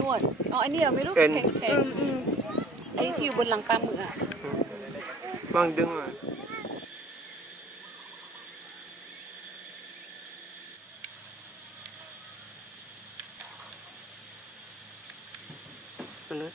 นวดอ๋ออันนี้ไม่รู้แข็งไอ้ที่อยู่บนหลังปลาหมึกอ่ะลองดึงอ่ะอันนั้น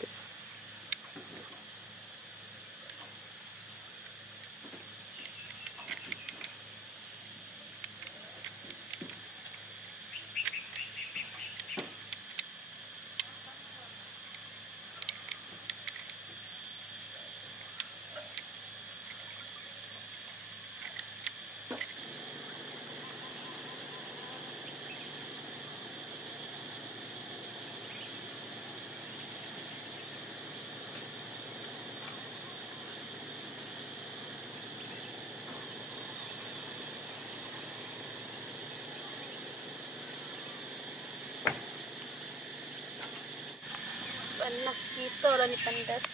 panas gitu loh nih panas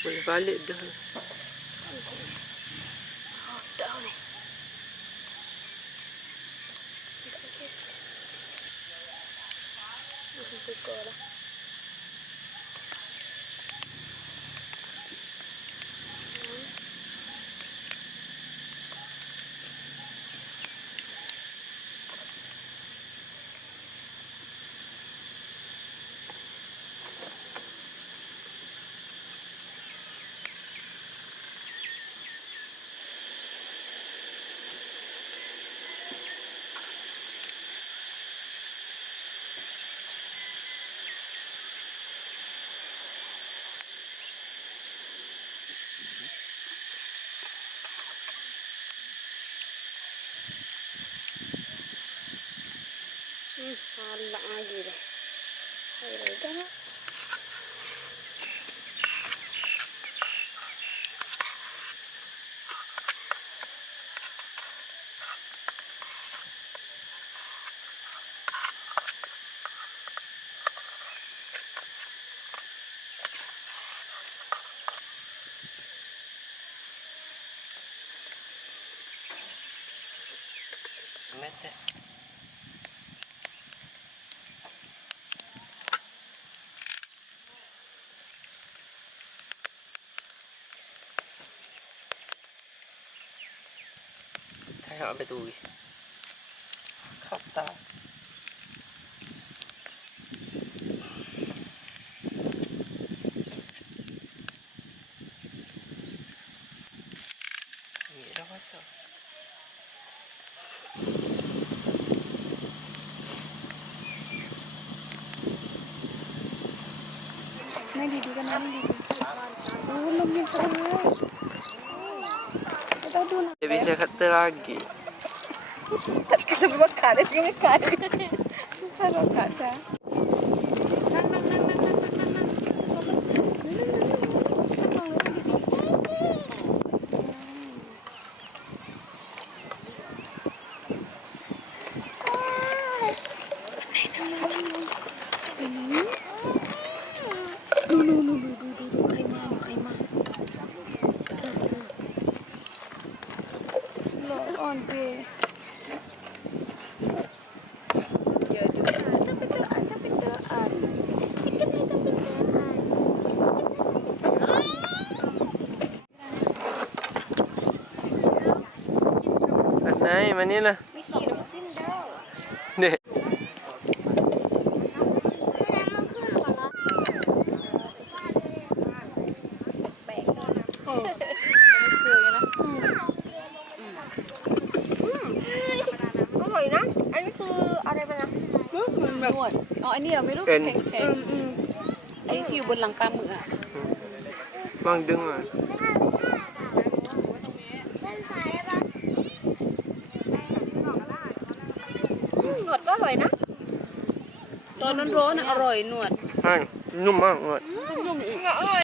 boleh balik dah sudah nih buka lah halak lagi deh udah lah mete thay họไปtuiเข้าตานี่เราว่าสองไม่ดีกันนะไม่ดีโอ้ลมเย็นสบายkita dulu bisa kata lagi kita buat karet juga karet kalau kata on deh ya juga ada bedaan này mà nè nèนะอันนี้คืออะไรบ้างนะมันแบบอ๋ออันนี้ไม่รู้แข็งไอ้ที่อยู่บนหลังปลาหมึกอ่ะลองดึงอ่ะหนวดก็อร่อยนะตอนร้อนๆอร่อยหนวดใช่นุ่มมากเลยนุ่มอีก